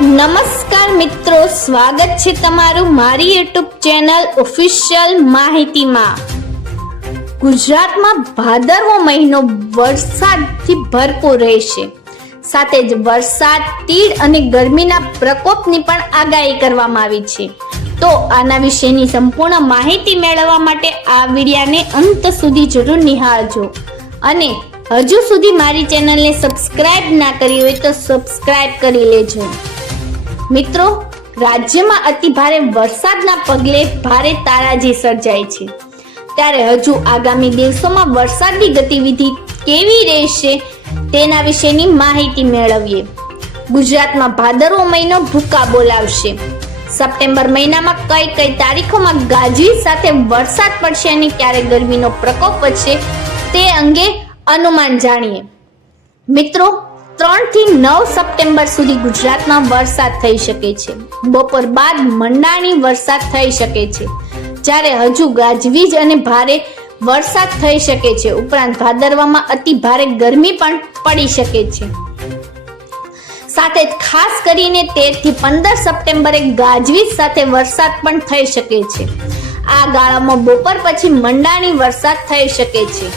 નમસ્કાર મિત્રો, સ્વાગત છે તમારું મારી યુટ્યુબ ચેનલ ઓફિશિયલ માહિતીમાં. ગુજરાતમાં ભાદરવો મહિનો વરસાદથી ભરપૂર રહેશે. સાથે જ વરસાદ, તીડ અને ગરમીના પ્રકોપની પણ આગાહી કરવામાં આવી છે. તો આના વિશેની સંપૂર્ણ માહિતી મેળવવા માટે આ વિડિયાને અંત સુધી જરૂર નિહાળજો. અને હજુ સુધી મારી ચેનલને સબસ્ક્રાઇબ ના કરી હોય તો સબસ્ક્રાઇબ કરી લેજો. મિત્રો, રાજ્યમાં અતિ ભારે વરસાદના પગલે ભારે તારાજી સર્જાય છે. ત્યારે હજુ આગામી દિવસોમાં વરસાદની ગતિવિધિ કેવી રહેશે તેના વિશેની માહિતી મેળવીએ. ગુજરાતમાં ભાદરવો મહિનો ભૂકા બોલાવશે. સપ્ટેમ્બર મહિનામાં કઈ કઈ તારીખોમાં ગાજવીજ સાથે વરસાદ પડશે અને ક્યારે ગરમીનો પ્રકોપ વધશે તે અંગે અનુમાન જાણીએ. મિત્રો ત્રણથી નવ સપ્ટેમ્બર સુધી ગુજરાતમાં વરસાદ થઈ શકે છે. બપોર બાદ મંડાણી વરસાદ થઈ શકે છે. જ્યારે હજુ ગાજવીજ અને ભારે વરસાદ થઈ શકે છે. ઉપરાંત ભાદરવામાં અતિ ભારે ગરમી પણ પડી શકે છે. સાથે ખાસ કરીને તેરથી પંદર સપ્ટેમ્બરે ગાજવીજ સાથે વરસાદ પણ થઈ શકે છે. આ ગાળામાં બપોર પછી મંડાણી વરસાદ થઈ શકે છે.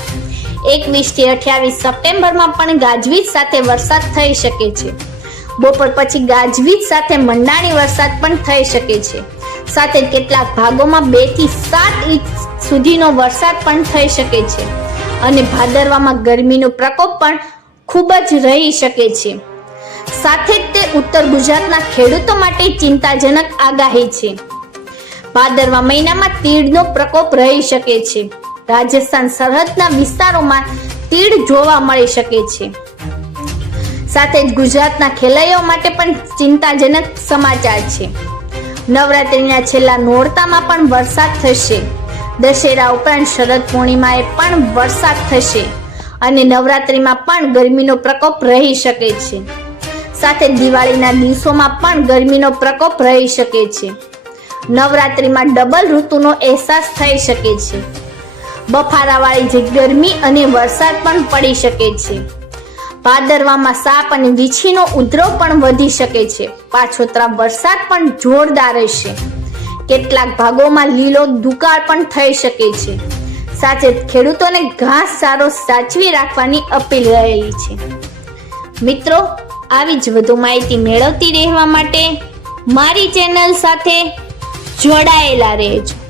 એકવીસથી અઠ્યાવીસ સપ્ટેમ્બરમાં પણ ગાજવીજ સાથે વરસાદ થઈ શકે છે. બપોર પછી ગાજવીજ સાથે મંડાણી વરસાદ પણ થઈ શકે છે. સાથે કેટલાક ભાગોમાં બેથી સાત ઇંચ સુધીનો વરસાદ પણ થઈ શકે છે. અને ભાદરવામાં ગરમીનો પ્રકોપ પણ ખૂબ જ રહી શકે છે. સાથે જ તે ઉત્તર ગુજરાતના ખેડૂતો માટે ચિંતાજનક આગાહી છે. ભાદરવા મહિનામાં તીડનો પ્રકોપ રહી શકે છે. રાજસ્થાન સરહદના વિસ્તારોમાં તીડ જોવા મળી શકે છે. સાથે જ ગુજરાતના ખેલૈયાઓ માટે પણ ચિંતાજનક સમાચાર છે. નવરાત્રિના છેલ્લા નોરતામાં પણ વરસાદ થશે. દશેરા ઉપરાંત શરદ પૂર્ણિમાએ પણ વરસાદ થશે અને નવરાત્રિમાં પણ ગરમીનો પ્રકોપ રહી શકે છે. સાથે દિવાળીના દિવસોમાં પણ ગરમીનો પ્રકોપ રહી શકે છે. નવરાત્રિમાં ડબલ ઋતુનો અહેસાસ થઈ શકે છે. બફારાવાળી ગરમી અને વરસાદ પણ પડી શકે છે. ભાદરવામાં સાપ અને વીછીનો ઉદ્રવ પણ વધી શકે છે. પાછોતરા વરસાદ પણ જોરદાર રહેશે. કેટલાક ભાગોમાં લીલો દુકાળ પણ થઈ શકે છે. સાથે ખેડૂતોને ઘાસ સારો સાચવી રાખવાની અપીલ રહેલી છે. મિત્રો, આવી જ વધુ માહિતી મેળવતી રહેવા માટે મારી ચેનલ સાથે જોડાયેલા રહેજો.